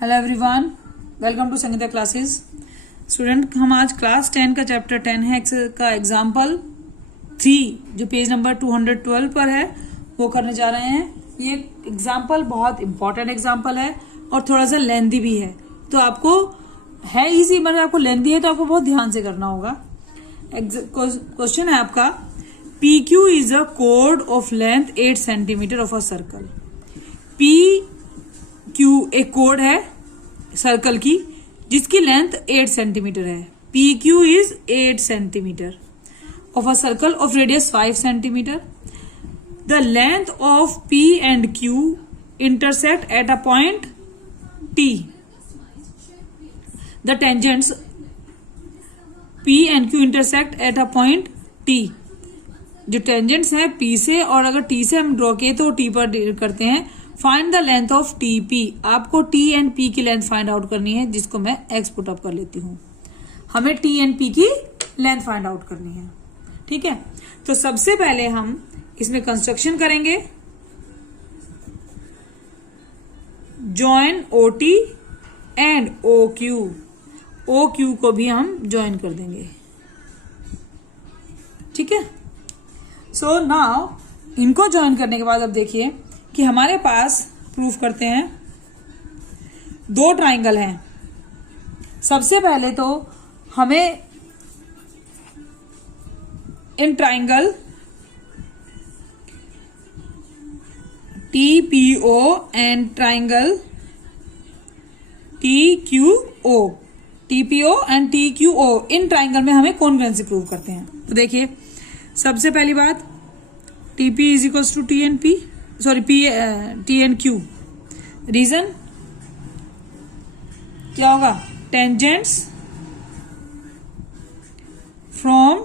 Hello everyone, welcome to Sangeeta classes. Student, हम आज class 10 का चैप्टर 10 है का एग्जाम्पल 3 जो पेज नंबर 212 पर है वो करने जा रहे हैं। ये एग्जाम्पल बहुत इंपॉर्टेंट एग्जाम्पल है और थोड़ा सा लेंथी भी है, तो आपको है इजी, मतलब आपको लेंथी है तो आपको बहुत ध्यान से करना होगा। क्वेश्चन है आपका, P Q is a code of length 8 centimetre of a circle. P Q एक कोड है सर्कल की जिसकी लेंथ 8 सेंटीमीटर है। P Q is 8 centimetre of a circle of radius 5 centimetre. The length of P and Q intersect at a point T. The tangents P and Q intersect at a point T. जो tangents है P से, और अगर T से हम draw किए तो T पर करते हैं। Find the length of T P. आपको टी एंड पी की लेंथ फाइंड आउट करनी है, जिसको मैं एक्स पुट अप कर लेती हूं। हमें टी एंड पी की लेंथ फाइंड आउट करनी है, ठीक है। तो सबसे पहले हम इसमें कंस्ट्रक्शन करेंगे। Join O T and O Q. O Q को भी हम ज्वाइन कर देंगे, ठीक है। सो नाउ इनको ज्वाइन करने के बाद अब देखिए कि हमारे पास प्रूफ करते हैं दो ट्राइंगल हैं। सबसे पहले तो हमें इन triangle T P O and triangle T Q O, T P O and T Q O, इन ट्राइंगल में हमें कॉन्ग्रुएंसी प्रूव करते हैं। तो देखिए, सबसे पहली बात, T P is equals to T and P, sorry T and Q. Reason क्या होगा? Tangents from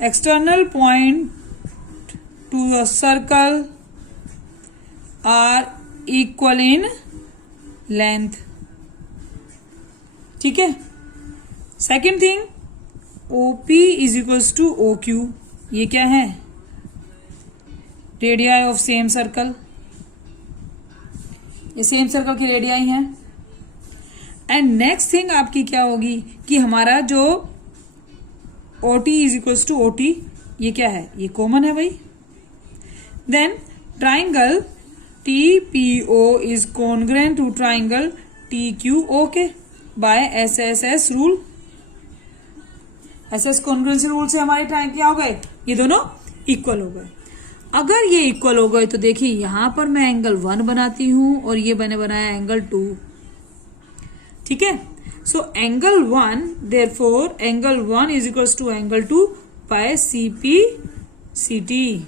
external point to a circle are equal in length, ठीक है। Second thing, O P is equals to O Q. ये क्या है? Radii of same circle. ये same circle की radii है। एंड नेक्स्ट थिंग आपकी क्या होगी कि हमारा जो O T is equals to O T, ये क्या है? ये कॉमन है भाई। Then triangle T P O is congruent to triangle T Q O के by S S S rule. S S congruency rule से हमारे ट्राइंगल क्या हो गए? ये दोनों इक्वल हो गए। अगर ये इक्वल हो गए तो देखिए यहां पर मैं एंगल 1 बनाती हूं और ये मैंने बनाया एंगल 2, ठीक है। So angle 1, therefore angle 1 is equals to angle 2 by CP CT.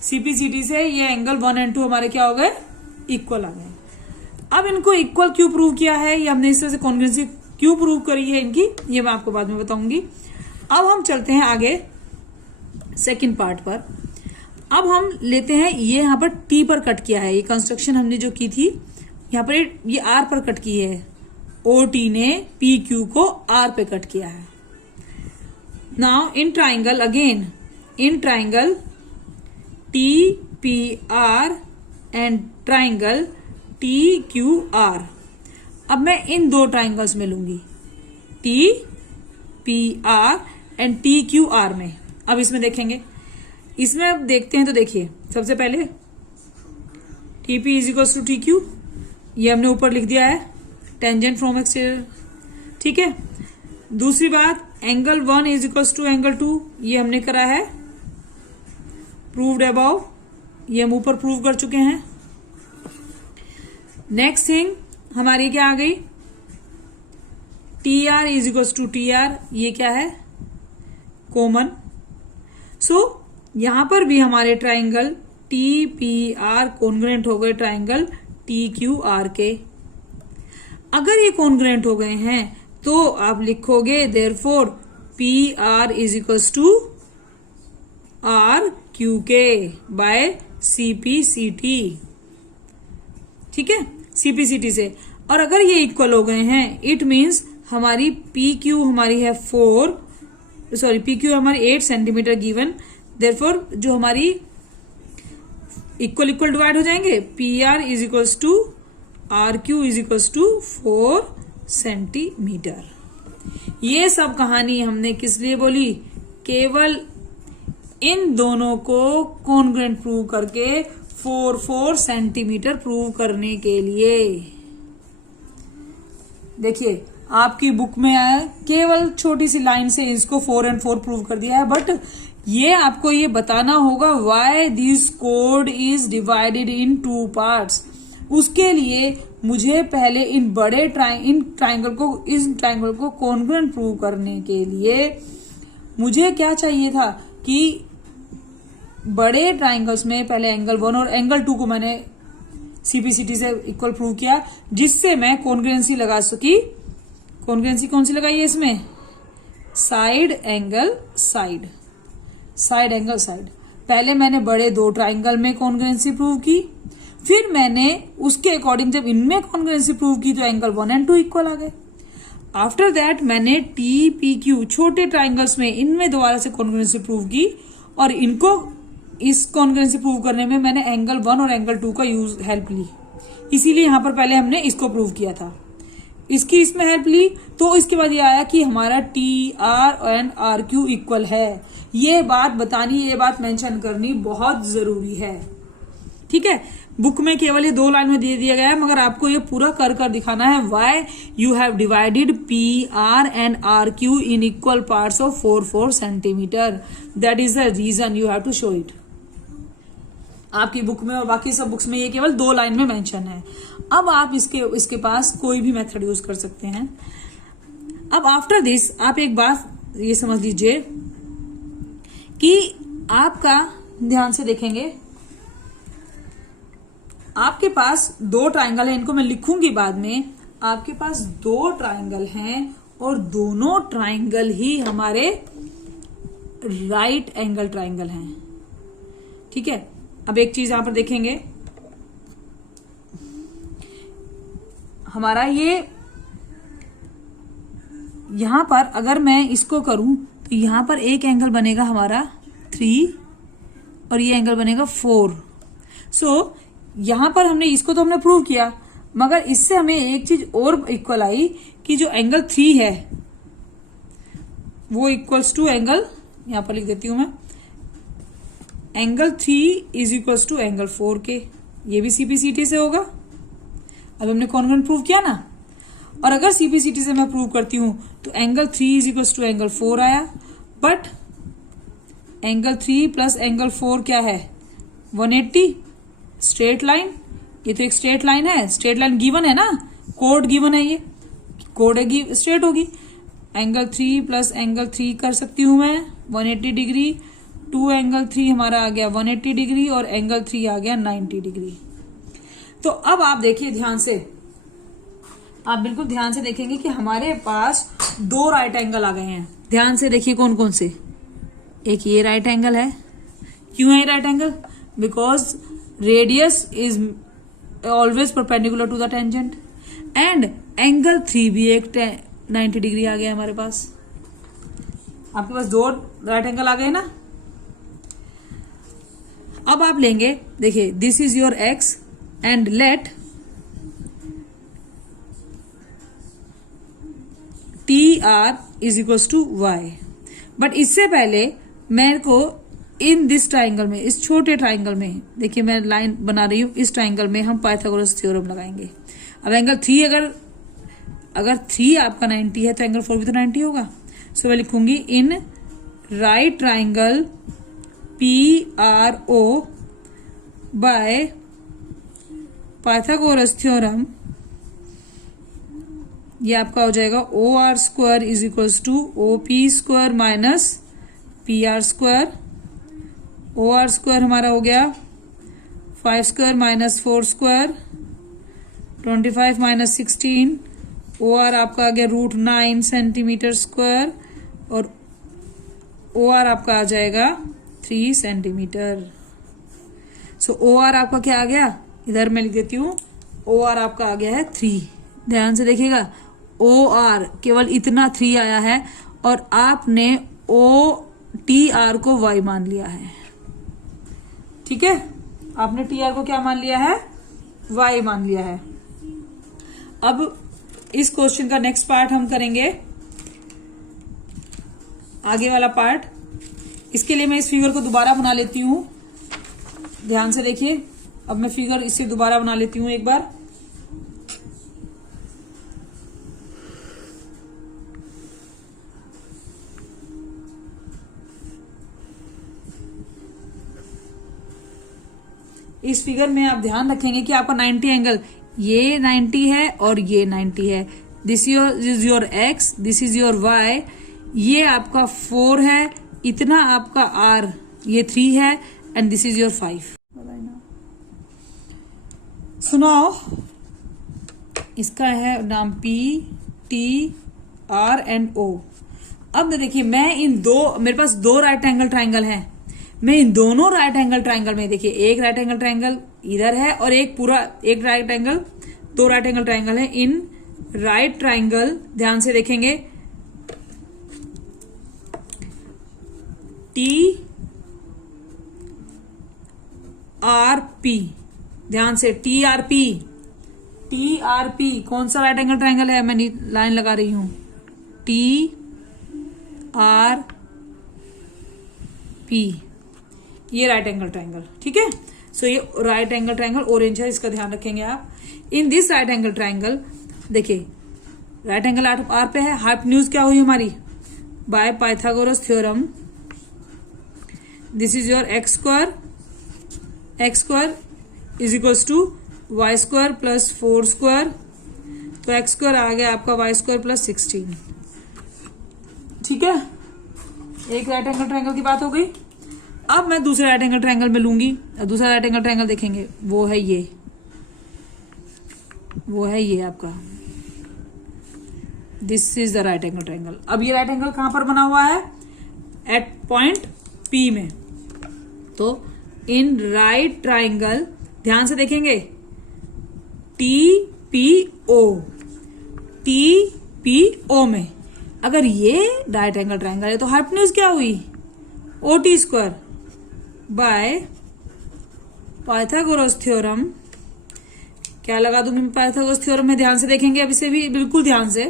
CP CT से ये एंगल 1 एंड 2 हमारे क्या हो गए? इक्वल आ गए। अब इनको इक्वल क्यों प्रूव किया है, ये हमने इस तरह से कॉन्ग्रुएंसी क्यों प्रूव करी है इनकी, ये मैं आपको बाद में बताऊंगी। अब हम चलते हैं आगे सेकंड पार्ट पर। अब हम लेते हैं, ये यहां पर टी पर कट किया है। ये कंस्ट्रक्शन हमने जो की थी यहां पर ये आर पर कट की है। ओ टी ने पी क्यू को आर पे कट किया है। Now in triangle again, in triangle T P R and triangle T Q R. अब मैं इन दो ट्राइंगल्स में लूंगी, T P R and T Q R में। अब इसमें देखेंगे, इसमें अब देखते हैं तो देखिए, सबसे पहले T P is equals to T Q, ये हमने ऊपर लिख दिया है, टेंजेंट फ्रॉम एक्सटीरियर, ठीक है। दूसरी बात, angle 1 is equals to angle 2, ये हमने करा है, प्रूव्ड अबाउ, ये हम ऊपर प्रूव कर चुके हैं। नेक्स्ट थिंग हमारी क्या आ गई? T R is equals to T R, ये क्या है? कॉमन। सो यहां पर भी हमारे triangle T P R congruent हो गए ट्राइंगल टी क्यू आर के। अगर ये कॉन्ग्रुएंट हो गए हैं तो आप लिखोगे therefore P R is equals to R Q के बाय सीपी सी टी, ठीक है, सीपी सी टी से। और अगर ये इक्वल हो गए हैं, इट मीन्स हमारी पी क्यू हमारी है 4, सॉरी पी क्यू हमारी 8 सेंटीमीटर गिवन। देयरफॉर जो हमारी इक्वल इक्वल डिवाइड हो जाएंगे, P R is equals to R Q is equals to 4 centimetre. ये सब कहानी हमने किस लिए बोली? केवल इन दोनों को कॉन्ग्रुएंट प्रूव करके 4 सेंटीमीटर प्रूव करने के लिए। देखिए आपकी बुक में आया, केवल छोटी सी लाइन से इसको 4 और 4 प्रूव कर दिया है, बट ये आपको ये बताना होगा why this code is divided in 2 parts. उसके लिए मुझे पहले इन ट्राइंगल को कॉन्ग्रुएंट प्रूव करने के लिए मुझे क्या चाहिए था कि बड़े ट्राइंगल्स में पहले एंगल 1 और एंगल 2 को मैंने सीपीसीटी से इक्वल प्रूव किया, जिससे मैं कॉन्ग्रुएंसी लगा सकी। कॉन्ग्रुएंसी कौन सी लगाई है इसमें? Side angle side, side angle side. पहले मैंने बड़े 2 ट्राइंगल में कॉन्ग्रुएंसी प्रूव की, फिर मैंने उसके अकॉर्डिंग जब इनमें कॉन्ग्रुएंसी प्रूव की तो एंगल 1 और 2 इक्वल आ गए। आफ्टर दैट मैंने टी पी क्यू छोटे ट्राइंगल्स में इनमें दोबारा से कॉन्ग्रुएंसी प्रूव की, और इनको इस कॉन्ग्रुएंसी प्रूव करने में मैंने एंगल 1 और एंगल 2 का हेल्प ली। इसीलिए यहां पर पहले हमने इसको प्रूव किया था, इसकी इसमें हेल्प ली। तो इसके बाद ये आया कि हमारा T R and R Q equal है। ये बात बतानी, ये बात मेंशन करनी बहुत जरूरी है। ठीक है, बुक में केवल ये 2 लाइन में दे दिया गया है, मगर आपको ये पूरा कर कर दिखाना है why you have divided P R and R Q in equal parts of 4 centimetre. That is the reason you have to show it. आपकी बुक में और बाकी सब बुक्स में ये केवल 2 लाइन में मेंशन है। अब आप इसके पास कोई भी मेथड यूज कर सकते हैं। अब आफ्टर दिस आप एक बात ये समझ लीजिए कि आपका, ध्यान से देखेंगे, आपके पास 2 ट्राइंगल है, इनको मैं लिखूंगी बाद में। आपके पास 2 ट्राइंगल हैं और दोनों ट्राइंगल ही हमारे राइट एंगल ट्राइंगल हैं। ठीक है, अब एक चीज यहां पर देखेंगे, हमारा ये यहां पर अगर मैं इसको करूं तो यहां पर एक एंगल बनेगा हमारा 3 और ये एंगल बनेगा 4। सो यहां पर हमने इसको तो हमने प्रूव किया, मगर इससे हमें एक चीज और इक्वल आई कि जो एंगल 3 है वो इक्वल्स टू एंगल, यहां पर लिख देती हूं मैं, angle 3 is equals to angle 4 के। ये भी सीपीसीटी से होगा। अब हमने कॉन्ग्रुएंट प्रूव किया ना, और अगर सीपीसीटी से मैं प्रूव करती हूं तो angle 3 is equals to angle 4 आया, बट एंगल 3 प्लस एंगल 4 क्या है? 180 स्ट्रेट लाइन। ये तो एक स्ट्रेट लाइन है, स्ट्रेट लाइन गिवन है ना, कोड गिवन है, ये कोड है, स्ट्रेट होगी। एंगल 3 प्लस एंगल 3 कर सकती हूं मैं 180 डिग्री, 2 एंगल 3 हमारा आ गया 180 डिग्री और एंगल 3 आ गया 90 डिग्री। तो अब आप देखिए ध्यान से, आप बिल्कुल ध्यान से देखेंगे कि हमारे पास 2 राइट एंगल आ गए हैं। ध्यान से देखिए कौन कौन से। एक ये राइट एंगल है। क्यों है right angle? Because radius is always perpendicular to the tangent, and angle 3 भी एक 90 डिग्री आ गया हमारे पास। आपके पास 2 राइट एंगल आ गए ना। अब आप लेंगे, देखिए this is your X and let T R is equals to Y. But इससे पहले मेरे को इन दिस ट्राइंगल में, इस छोटे ट्राइंगल में, देखिए मैं लाइन बना रही हूं, इस ट्राइंगल में हम पाइथागोरस थ्योरम लगाएंगे। अब एंगल 3 अगर 3 आपका 90 है तो एंगल 4 भी तो 90 होगा। सो मैं लिखूंगी in right triangle PRO by Pythagoras theorem, ये आपका हो जाएगा OR square is equals to OP square minus PR square. OR square हमारा हो गया 5 square minus 4 square, 25 minus 16। OR आपका आ गया √9 सेंटीमीटर स्क्वायर और OR आपका आ जाएगा 3 सेंटीमीटर। सो OR आपका क्या आ गया? इधर मैं लिख देती हूँ, OR आपका आ गया है 3। ध्यान से देखिएगा, OR केवल इतना 3 आया है और आपने TR को Y मान लिया है। ठीक है, आपने TR को क्या मान लिया है? Y मान लिया है। अब इस क्वेश्चन का नेक्स्ट पार्ट हम करेंगे, आगे वाला पार्ट। इसके लिए मैं इस फिगर को दोबारा बना लेती हूं, ध्यान से देखिए। अब मैं फिगर इसे दोबारा बना लेती हूं एक बार। इस फिगर में आप ध्यान रखेंगे कि आपका 90 एंगल, ये 90 है और ये 90 है। This is your X, this is your Y, ये आपका 4 है, इतना आपका आर, ये 3 है, एंड दिस इज योर 5। सुनाओ, इसका है नाम पी टी आर एंड ओ। अब देखिए, मैं इन दो, मेरे पास दो राइट एंगल ट्राइंगल हैं, मैं इन दोनों राइट एंगल ट्राइंगल में, देखिए एक राइट एंगल ट्राइंगल इधर है और एक पूरा, एक राइट एंगल, दो राइट एंगल ट्राइंगल है। इन राइट ट्राइंगल ध्यान से देखेंगे, टी आर पी, ध्यान से T R P, T R P कौन सा राइट एंगल ट्राइंगल है, मैं लाइन लगा रही हूं, टी आर पी, ये राइट एंगल ट्राइंगल, ठीक है। सो ये राइट एंगल ट्राइंगल ऑरेंज है, इसका ध्यान रखेंगे आप। In this right angle triangle, देखिए राइट एंगल आर पे है, हाइपोटेन्यूज क्या हुई हमारी, by Pythagoras theorem, this is your X square, X square is equals to Y square plus 4 square, तो एक्स स्क्वायर आ गया आपका वाई स्क्वायर प्लस 16, ठीक है। एक राइट एंगल ट्राइंगल की बात हो गई। अब मैं दूसरे राइट एंगल ट्राइंगल में लूंगी, दूसरा राइट एंगल ट्राइंगल देखेंगे, वो है ये, वो है ये आपका, this is the right angle triangle. अब ये राइट एंगल कहां पर बना हुआ है, एट पॉइंट पी में। तो इन राइट ट्राइंगल ध्यान से देखेंगे, T P O, T P O में अगर ये राइट एंगल ट्राइंगल है तो हाइपोटेन्यूज क्या हुई, O T square by Pythagoras theorem. क्या लगा दूंगी मैं पाइथागोरस थ्योरम में, ध्यान से देखेंगे अब इसे भी बिल्कुल ध्यान से।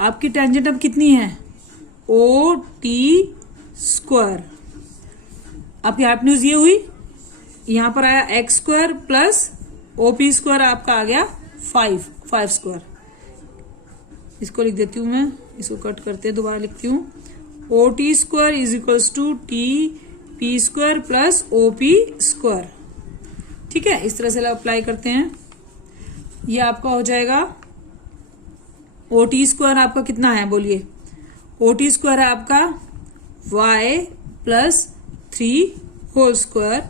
आपकी टेंजेंट अब कितनी है, ओ टी स्क्वायर, आपकी हाइपोटेन्यूज ये हुई, यहां पर आया x square plus OP square, आपका आ गया 5 स्क्वायर। इसको लिख देती हूं मैं, इसको कट करते दोबारा लिखती हूं, O T square is equals to T P square plus O P square, ठीक है। इस तरह से अप्लाई करते हैं, ये आपका हो जाएगा ओ टी स्क्वायर आपका कितना है बोलिए, ओ टी स्क्वायर है आपका y plus 3 whole square,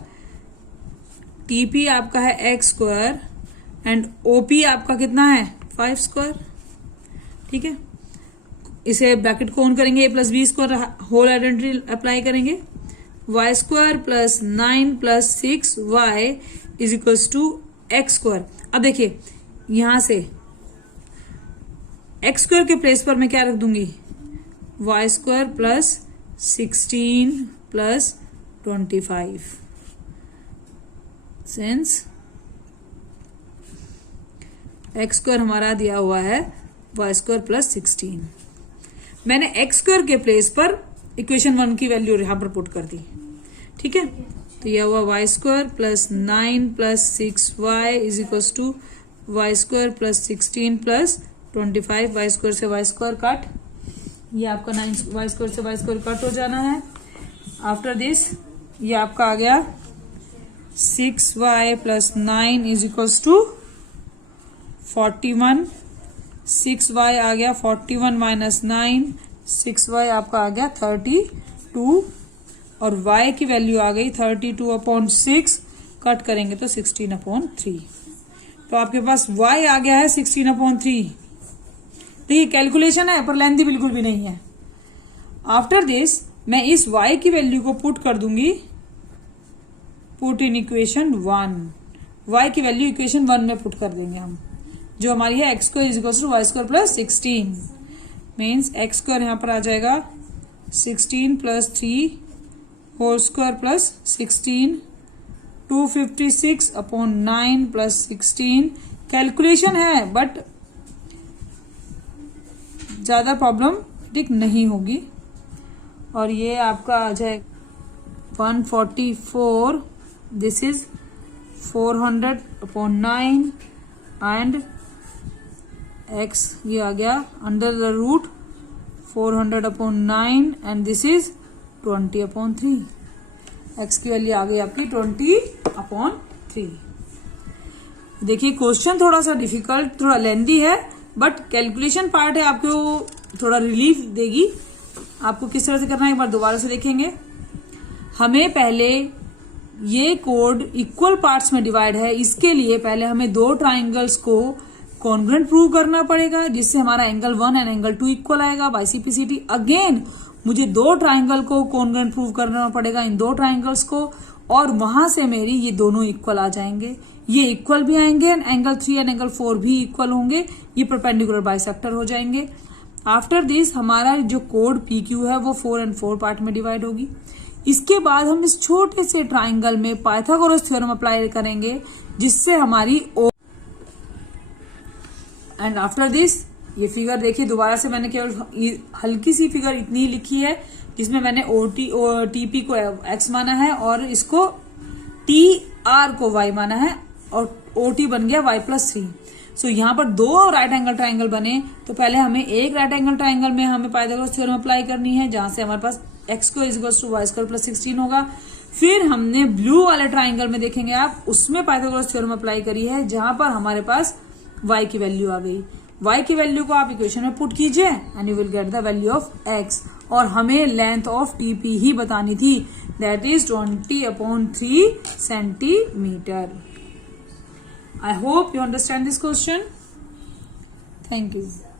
TP आपका है एक्स स्क्वायर एंड ओपी आपका कितना है 5 स्क्वायर, ठीक है। इसे ब्रैकेट को ऑन करेंगे, a plus B square whole identity apply करेंगे, Y square plus 9 plus 6 Y is equals to X square. अब देखिए यहां से एक्स स्क्वायर के प्लेस पर मैं क्या रख दूंगी, Y square plus 16 plus 25, since X square हमारा दिया हुआ है वाई स्क्वायर प्लस 16, मैंने एक्स स्क्वायर के प्लेस पर इक्वेशन 1 की वैल्यू यहां पर पुट कर दी, ठीक है। तो यह हुआ Y square plus 9 plus 6 Y is equal to Y square plus 16 plus 25, Y square से वाई स्क्वायर कट, ये आपका 9 वाई स्क्वायर से वाई स्क्वायर कट हो जाना है। आफ्टर दिस ये आपका आ गया 6y plus 9 is equals to 41, 6y आ गया 41 माइनस 9, 6y आपका आ गया 32 और y की वैल्यू आ गई 32/6, कट करेंगे तो 16/3, तो आपके पास y आ गया है 16/3। देखिए कैलकुलेशन है पर लेंथी बिल्कुल भी नहीं है। आफ्टर दिस मैं इस y की वैल्यू को पुट कर दूंगी, पुट इन इक्वेशन 1, y की वैल्यू इक्वेशन 1 में पुट कर देंगे हम, जो हमारी है X square is equal to Y square plus 16, means X square यहां पर आ जाएगा 16 plus 3 whole square plus 16, 256/9 plus 16, calculation है बट ज्यादा प्रॉब्लमेटिक नहीं होगी। और ये आपका आ जाए 144, दिस इज 400/9 एंड x ये आ गया under the root 400/9 and this is 20/3। x की वैल्यू आ गई आपकी 20/3। देखिए क्वेश्चन थोड़ा सा डिफिकल्ट, थोड़ा लेंदी है, बट कैलकुलेशन पार्ट है आपको थोड़ा रिलीफ देगी। आपको किस तरह से करना है एक बार दोबारा से देखेंगे। हमें पहले ये कोड इक्वल पार्ट्स में डिवाइड है, इसके लिए पहले हमें दो ट्राइंगल्स को कॉन्ग्रुएंट प्रूव करना पड़ेगा जिससे हमारा एंगल 1 एंड एंगल 2 इक्वल आएगा बाय सीपीसीटी। अगेन मुझे दो ट्राइंगल को कॉन्ग्रुएंट प्रूव करना पड़ेगा, इन दो ट्राइंगल्स को, और वहां से मेरी ये दोनों इक्वल आ जाएंगे, ये इक्वल भी आएंगे एंड एंगल 3 एंड एंगल 4 भी इक्वल होंगे, ये परपेंडिकुलर बाइसेक्टर हो जाएंगे। आफ्टर दिस हमारा जो कोड PQ है वो 4 एंड 4 पार्ट में डिवाइड होगी। इसके बाद हम इस छोटे से ट्राइंगल में पाइथागोरस थ्योरम अप्लाई करेंगे जिससे हमारी एंड आफ्टर दिस ये फिगर देखिए दोबारा से मैंने केवल हल्की सी फिगर इतनी लिखी है जिसमें मैंने TP को x माना है और इसको TR को y माना है और OT बन गया y+3। सो यहाँ पर दो राइट एंगल ट्राइंगल बने तो पहले हमें एक राइट एंगल ट्राइंगल में हमें पाइथागोरस थ्योरम अप्लाई करनी है जहां से हमारे पास x² = y² + 16 होगा। फिर हमने ब्लू वाले ट्राइंगल में देखेंगे आप, उसमें पाइथागोरस थ्योरम अप्लाई करी है जहां पर हमारे पास y की वैल्यू आ गई। y की वैल्यू को आप इक्वेशन में पुट कीजिए and you will get the value of x। और हमें लेंथ ऑफ TP ही बतानी थी, that is 20/3 centimetre. I hope you understand this question. Thank you.